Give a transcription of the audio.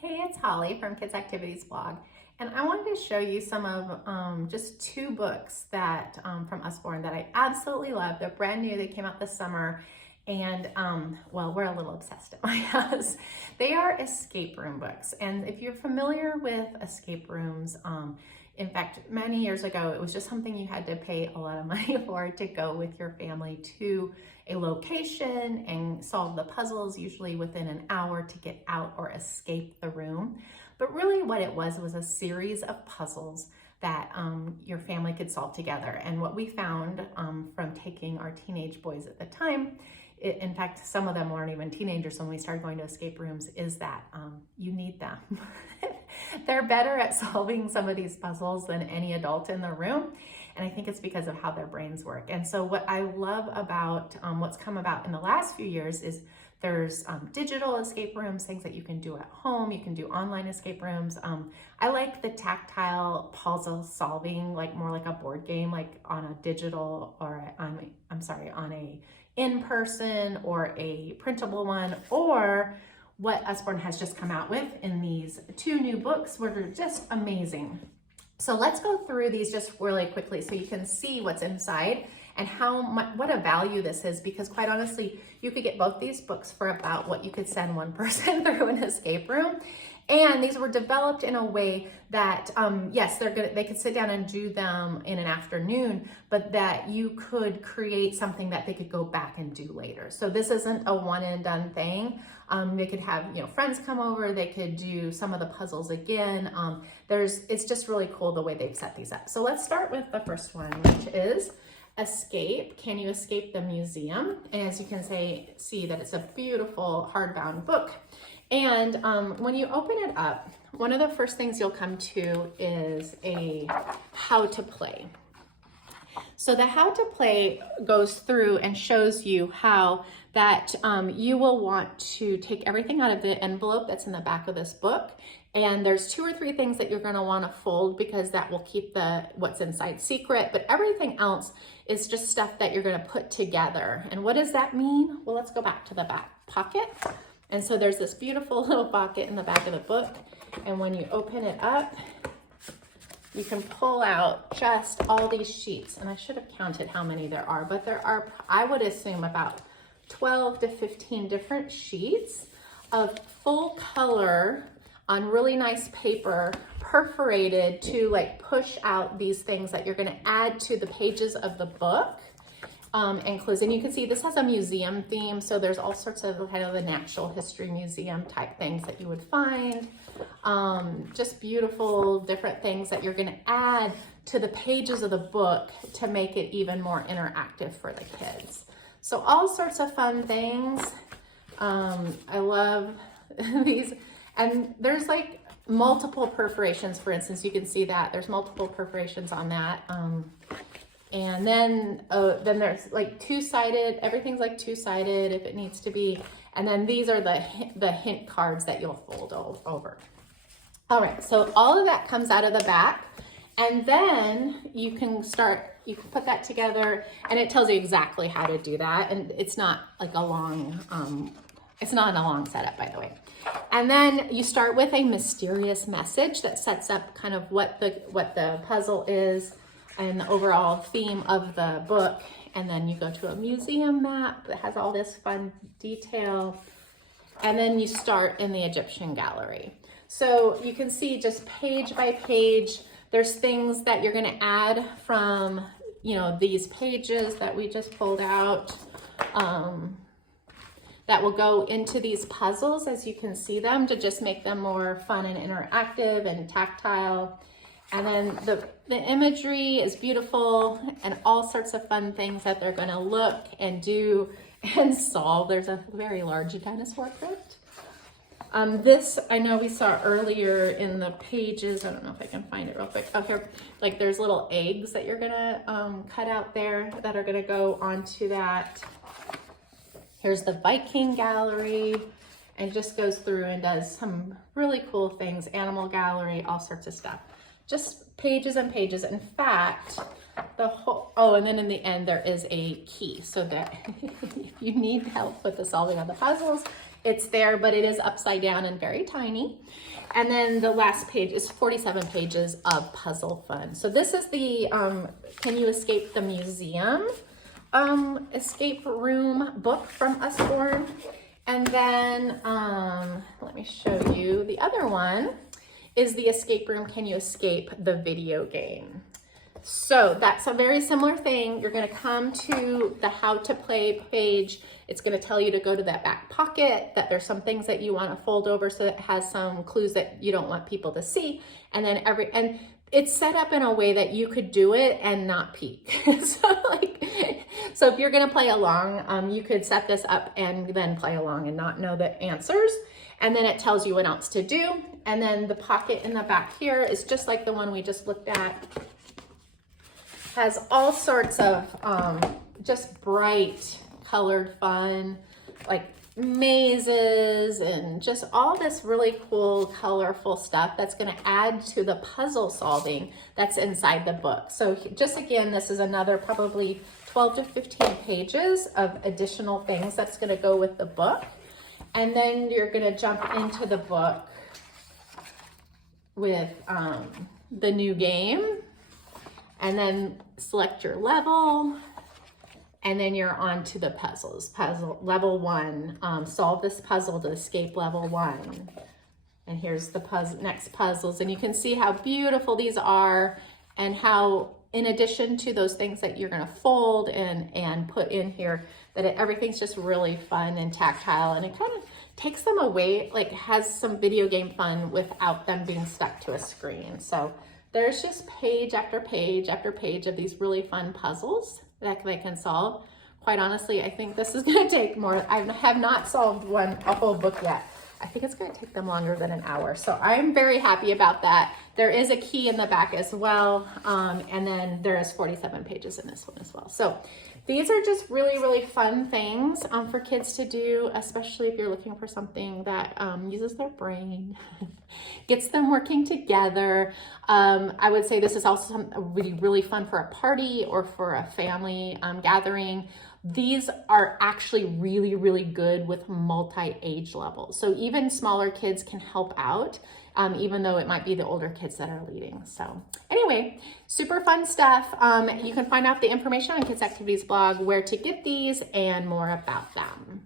Hey, it's Holly from Kids Activities Blog, and I wanted to show you some of just two books that from Usborne that I absolutely love. They're brand new. They came out this summer, and well, we're a little obsessed at my house. They are escape room books, and if you're familiar with escape rooms, in fact, many years ago, it was just something you had to pay a lot of money for to go with your family to a location and solve the puzzles, usually within an hour to get out or escape the room. But really what it was a series of puzzles that your family could solve together. And what we found from taking our teenage boys at the time, in fact, some of them weren't even teenagers when we started going to escape rooms, is that you need them. They're better at solving some of these puzzles than any adult in the room. And I think it's because of how their brains work. And so what I love about what's come about in the last few years is there's digital escape rooms, things that you can do at home. You can do online escape rooms. I like the tactile puzzle solving, like more like a board game, like on a digital or on a in-person or a printable one, or what Usborne has just come out with in these two new books, which are just amazing. So let's go through these just really quickly so you can see what's inside and what a value this is, because quite honestly, you could get both these books for about what you could send one person through an escape room. And these were developed in a way that, yes, they could sit down and do them in an afternoon, but that you could create something that they could go back and do later. So this isn't a one and done thing. They could have, friends come over, they could do some of the puzzles again. It's just really cool the way they've set these up. So let's start with the first one, which is Escape. Can you escape the museum? And as you can see that it's a beautiful hardbound book. And when you open it up, one of the first things you'll come to is a how to play. So the how to play goes through and shows you how that you will want to take everything out of the envelope that's in the back of this book. And there's 2 or 3 things that you're gonna wanna fold because that will keep what's inside secret, but everything else is just stuff that you're gonna put together. And what does that mean? Well, let's go back to the back pocket. And so there's this beautiful little pocket in the back of the book. And when you open it up, you can pull out just all these sheets. And I should have counted how many there are, but there are, I would assume, about 12 to 15 different sheets of full color on really nice paper, perforated to like push out these things that you're gonna add to the pages of the book. And close. And you can see this has a museum theme, so there's all sorts of kind of the natural history museum type things that you would find. Just beautiful different things that you're going to add to the pages of the book to make it even more interactive for the kids. So all sorts of fun things. I love these, and there's like multiple perforations. For instance, you can see that there's multiple perforations on that. And then there's like 2-sided, everything's like 2-sided if it needs to be. And then these are the hint cards that you'll fold over. All right, so all of that comes out of the back. And then you can put that together, and it tells you exactly how to do that. And it's not like a long, it's not a long setup, by the way. And then you start with a mysterious message that sets up kind of what the puzzle is and the overall theme of the book. And then you go to a museum map that has all this fun detail. And then you start in the Egyptian gallery. So you can see just page by page, there's things that you're gonna add from, these pages that we just pulled out that will go into these puzzles as you can see them, to just make them more fun and interactive and tactile. And then the imagery is beautiful, and all sorts of fun things that they're gonna look and do and solve. There's a very large dinosaur crypt. This I know we saw earlier in the pages. I don't know if I can find it real quick. Oh, here, like there's little eggs that you're gonna cut out there that are gonna go onto that. Here's the Viking gallery, and just goes through and does some really cool things. Animal gallery, all sorts of stuff. Just pages and pages. In fact, and then in the end, there is a key so that if you need help with the solving of the puzzles, it's there, but it is upside down and very tiny. And then the last page is 47 pages of puzzle fun. So this is the Can You Escape the Museum escape room book from Usborne. And then let me show you the other one is the escape room Can You Escape the Video Game. So that's a very similar thing. You're gonna come to the how to play page. It's gonna tell you to go to that back pocket, that there's some things that you wanna fold over so that it has some clues that you don't want people to see. And then and it's set up in a way that you could do it and not peek. So if you're gonna play along, you could set this up and then play along and not know the answers. And then it tells you what else to do. And then the pocket in the back here is just like the one we just looked at. Has all sorts of just bright colored fun, like mazes and just all this really cool colorful stuff that's going to add to the puzzle solving that's inside the book. So just again, this is another probably 12 to 15 pages of additional things that's going to go with the book. And then you're going to jump into the book with the new game, and then select your level, and then you're on to the puzzles. Puzzle level 1, solve this puzzle to escape level 1. And here's the next puzzles, and you can see how beautiful these are, and how in addition to those things that you're gonna fold and put in here, that everything's just really fun and tactile, and it kind of takes them away, like has some video game fun without them being stuck to a screen. So there's just page after page after page of these really fun puzzles that they can solve. Quite honestly, I think this is gonna take more. I have not solved a whole book yet. I think it's gonna take them longer than an hour. So I'm very happy about that. There is a key in the back as well. And then there is 47 pages in this one as well. So these are just really, really fun things for kids to do, especially if you're looking for something that uses their brain, gets them working together. I would say this is also really, really fun for a party or for a family gathering. These are actually really, really good with multi-age levels. So even smaller kids can help out, even though it might be the older kids that are leading. So anyway, super fun stuff. You can find out the information on Kids Activities blog, where to get these and more about them.